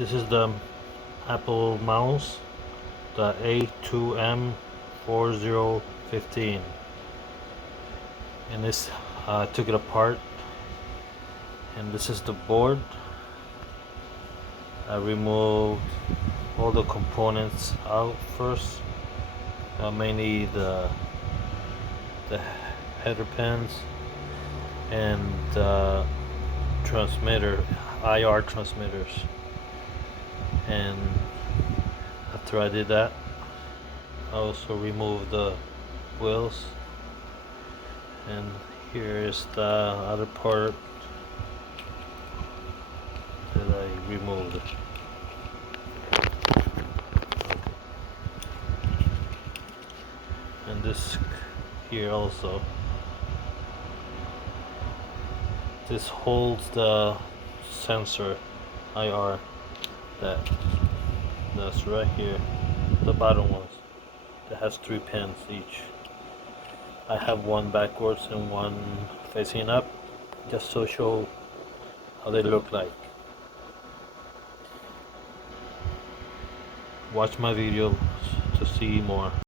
This is the Apple mouse, the A2M4015, and this took it apart, and this is the board. I removed all the components out first, mainly the header pins and transmitter, IR transmitters. And after I did that, I also removed the wheels, and here is the other part that I removed. And this here also, this holds the sensor IR that's right here, the bottom ones that has 3 pins each. I have one backwards and one facing up, just to show how they look like. Watch my video to see more.